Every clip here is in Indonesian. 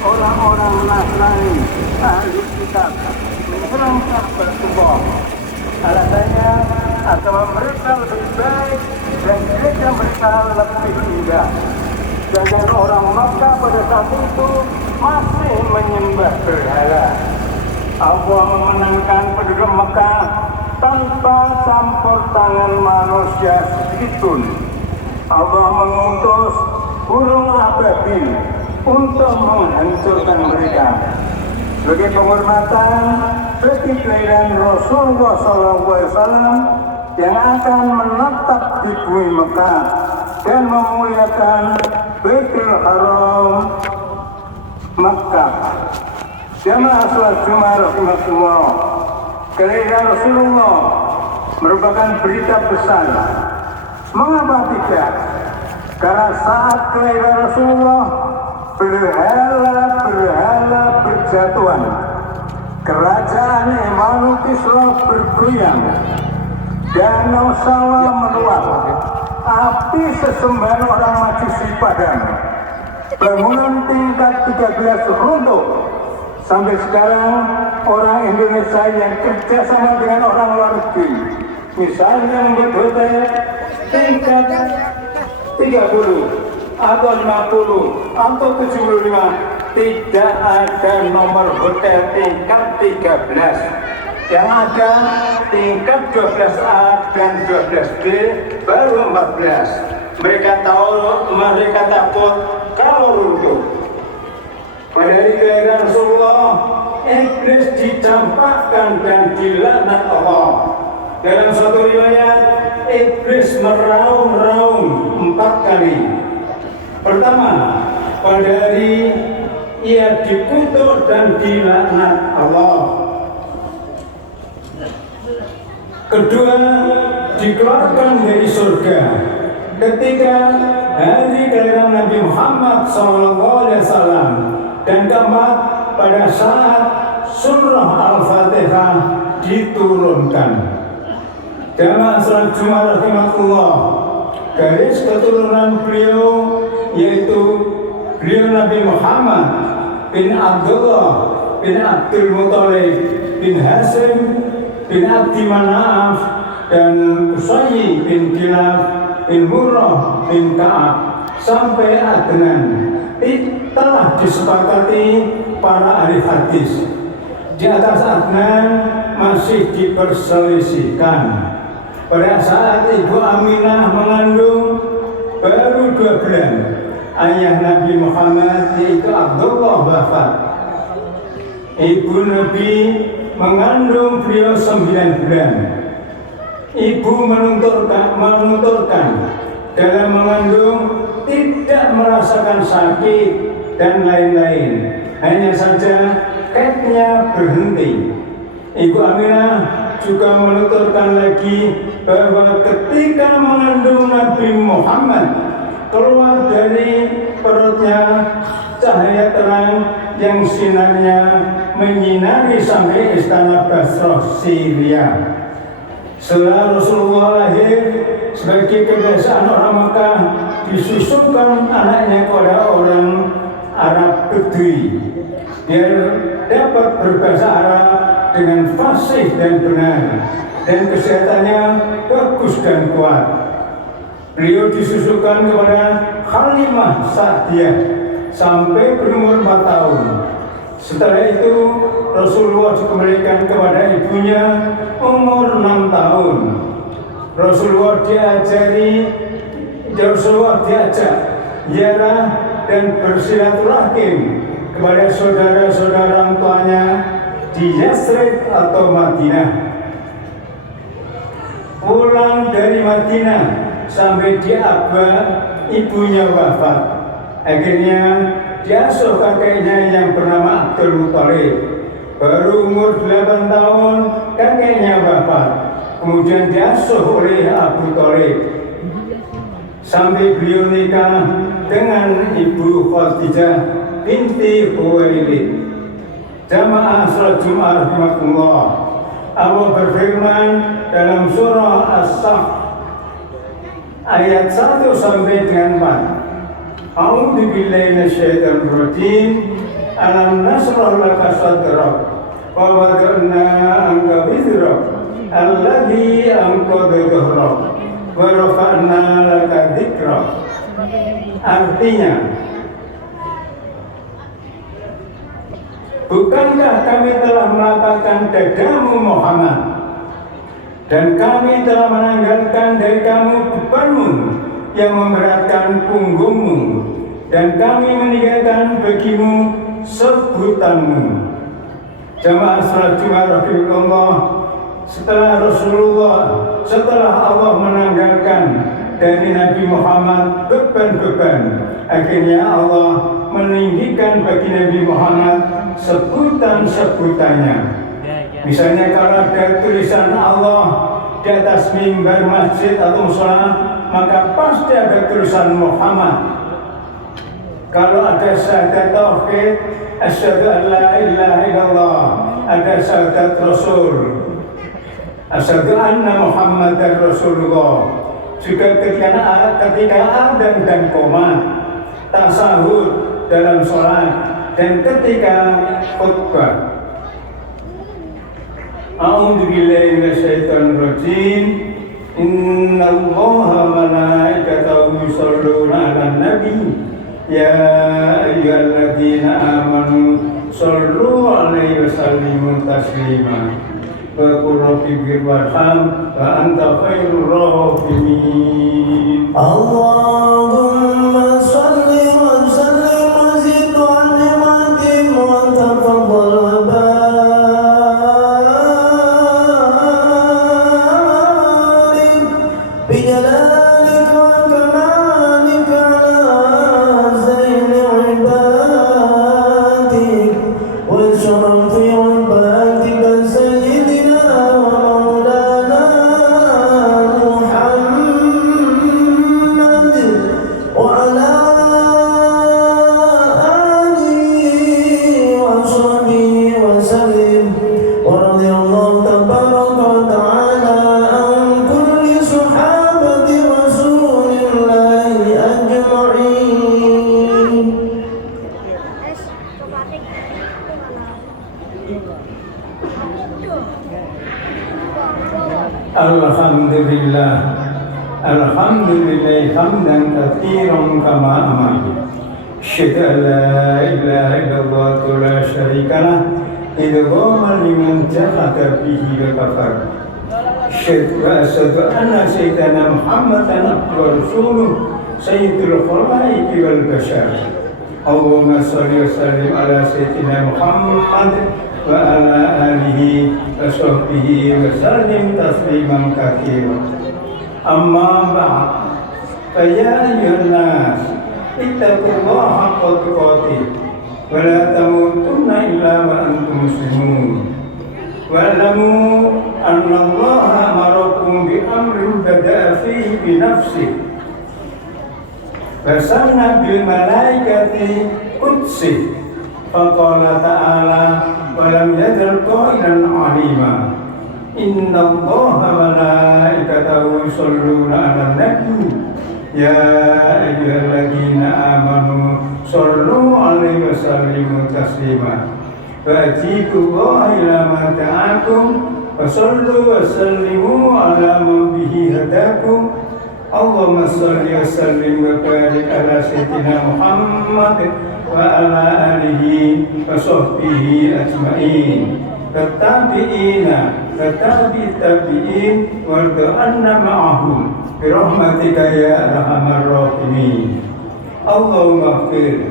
orang-orang Nasrani ahli kitab menyerangkan Rasulullah. Alasannya agama mereka lebih baik dan gereja mereka lebih indah. Dan orang Makkah pada saat itu masih menyembah berhala. Allah memenangkan penduduk Makkah tanpa campur tangan manusia sedikitpun. Allah mengutus burung ababil untuk menghancurkan mereka. Sebagai penghormatan bagi kelahiran Rasulullah SAW yang akan menetap di bumi Mekah dan memuliakan Baitul Haram Mekah. Jamaah salat Jumat rahimahullah, kelahiran Rasulullah merupakan berita besar. Mengapa tidak? Karena saat kelahiran Rasulullah berhala berjatuhan, kerajaan Imam Kisra bergoyang, danau Sawa meluap, api sesembahan orang Majusi padam, bangunan tingkat 13 runtuh. Sampai sekarang orang Indonesia yang kerjasama dengan orang luar negeri, misalnya membuat hotel tingkat 30 atau 50 atau 75, tidak ada nomor hotel tingkat 13. Yang ada tingkat 12A dan 12B baru 14. Mereka takut kalau runtuh. Pada hari kelahiran Rasulullah, iblis dicampakkan dan dilaknat Allah. Dalam suatu riwayat, iblis meraung-raung 4 kali. Pertama, pada hari ia dikutuk dan dilaknat Allah. Kedua, dikeluarkan dari surga ketika hari kelahiran Nabi Muhammad SAW. Dan keempat, pada saat surah Al-Fatihah diturunkan. Jamaah salat Jumat rahimahullah, garis keturunan beliau yaitu beliau Nabi Muhammad bin Abdullah bin Abdul Muthalib bin Hasim bin Abdi Manaf dan Qusay bin Kilab bin Murrah bin Ka'ab sampai Adnan telah disepakati para ahli hadis. Di atas Adnan masih diperselisihkan. Pada saat Ibu Aminah mengandung baru 2 bulan, ayah Nabi Muhammad yaitu Abdullah wafat. Ibu Nabi mengandung beliau 9 bulan. Ibu menuturkan dalam mengandung tidak merasakan sakit dan lain-lain. Hanya saja haidnya berhenti. Ibu Aminah juga menuturkan lagi bahwa ketika mengandung Nabi Muhammad, keluar dari perutnya cahaya terang yang sinarnya menyinari sampai istana Basrah Syria. Setelah Rasulullah lahir, sebagai kebiasaan orang Makkah, disusukan anaknya kepada orang Arab Bedui biar dapat berbahasa Arab dengan fasih dan benar, dan kesehatannya bagus dan kuat. Beliau disusukan kepada Halimah Sa'diyah sampai berumur 4 tahun. Setelah itu Rasulullah dikembalikan kepada ibunya umur 6 tahun. Rasulullah diajak ziarah dan bersilaturahim kepada saudara-saudara tuanya di Yasrib atau Madinah. Pulang dari Madinah sampai di Aba, ibunya wafat. Akhirnya diasuh kakeknya yang bernama Abdul Muthalib. Baru umur 8 tahun kakeknya wafat. Kemudian diasuh oleh Abu Thalib sampai beliau nikah dengan Ibu Khadijah binti Khuwailid. Jamaah salat Jumat rahimakumullah. Allah berfirman dalam surah As-Saff ayat 1 sampai dengan 4. A'udzu billahi minasyaitonir rajim. Alam nashrah laka sadrak wa wada'na anka wizrak alladzi anqadha dhahrak wa rafa'na laka dzikrak. Artinya, bukankah kami telah melapangkan dadamu Muhammad, dan kami telah menanggalkan dari kamu bebanmu yang memberatkan punggungmu, dan kami meninggalkan bagimu sebutanmu. Jamaah salat Jumat rahimakumullah, setelah Allah menanggalkan dari Nabi Muhammad beban-beban, akhirnya Allah meninggikan bagi Nabi Muhammad sebutan-sebutannya. Misalnya kalau ada tulisan Allah di atas mimbar masjid atau musola, maka pasti ada tulisan Muhammad. Kalau ada syahadat tauhid, asyhadu an la ilaha illallah, ada syahadat Rasul, asyhadu anna Muhammadar Rasulullah. Juga ketika adzan dan qomat, tasahud dalam sholat, dan ketika khutbah. A'udzu billahi minasyaitonir rajim. Innallaha wa malaikatahu yusholluna 'alan nabi. Ya ayyuhalladzina amanu shollu 'alaihi wa sallimu taslima. Wa qul rabbighfir warham wa anta khairur rahimin. Allahumma shalli wa sallim wa zid 'ala ni'matin wa tafaddal wa barik bi jalalika wa kamalika 'ala zaini 'ibadik wa syarafi 'ibatika sayyidina wa maulana Muhammad wa ala alihi wa sahbihi wa sallim wa radiyallahu tabaraka wa ta'ala an kulli sahabati rasulillahi ajma'in. Alhamdulillah, alhamdulillah hamdan katsiran kama amar. Asyhadu an la ilaha illallah wa la syarika lah, idghaman liman jahada bihi wa kafar. Asyhadu anna sayyidana Muhammadan abduhu wa rasuluh sayyidul khalaiqi wal bashar. Allahumma shalli wa sallim ala sayyidina Muhammad wa ala alihi wa sahbihi wa sallim tasliman katsiran. Amma ba'd, fa ya ayyuhan nas ittaqullaha haqqa tuqatih wa la tamutunna illa wa antum muslimun. Wa'lamu anna Allaha amarakum bi amrin bada'a fihi bi nafsihi wa sanna bil malaikati qudsi. Faqala ta'ala wa lam yazal qailan 'alima. Inna Allaha wa malaikatahu yusholluna 'alan nabi. Ya ayyuhalladzina amanu shollu 'alaihi wa sallimu taslima. Wa ajibu ila ma da'akum wa shollu wa sallimu 'ala man bihi hadakum. Allahumma sholli wa sallim wa barik ala sayyidina Muhammad wa ala alihi wa sahbihi ajma'in. Tabi'ina tabi'in wa ta'anna ma'ahum bi rahmatika ya arhamar rahimin. Allahumma ighfir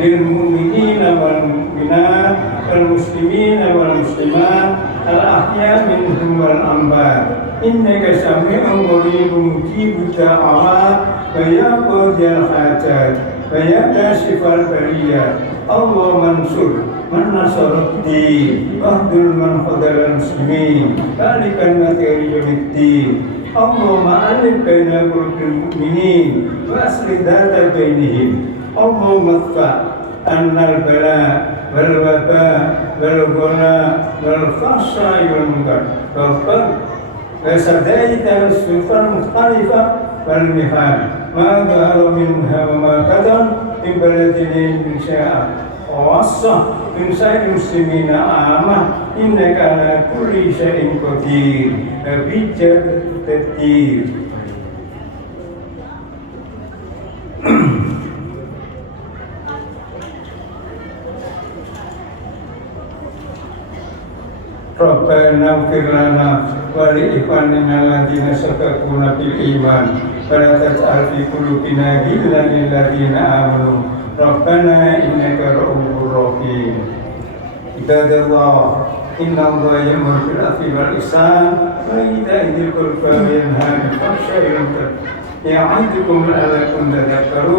lil mu'minina wal mu'minat wal muslimina wal muslimat al ahya minhum wal amwat. Innaka sami'un qaribun mujibud da'awat wa ya qadiyal hajat wa ya kashifal baliyat. Allah mansur man nasaruddin wahdul man khadal muslimin balikan materi yaumiddin. Allahumma alif baina qulubil mu'minin wa aslih data bainihim. Allahumma adfa annal bala wal waba wal ghala wal fahsya wal munkar وسديت السفن المختلفة والمهان ما ظهر منها وما بطن من بلد من شاء خاصة من سائر المسلمين عامة إنك على كل شيء قدير بجد تدير. Rabbana ighfir lana wa li ikhwanina alladziina sabaquna bil iman wa la taj'al fi qulubina ghillan lil ladziina amanu Rabbana innaka ra'ufur rahim. Ibadallah, inna Allaha ya'muru bil 'adli wal ihsan wa ita'i dzil qurba wa yanha 'anil fahsya'i wal munkar ya'idukum la'allakum tadhakkarun.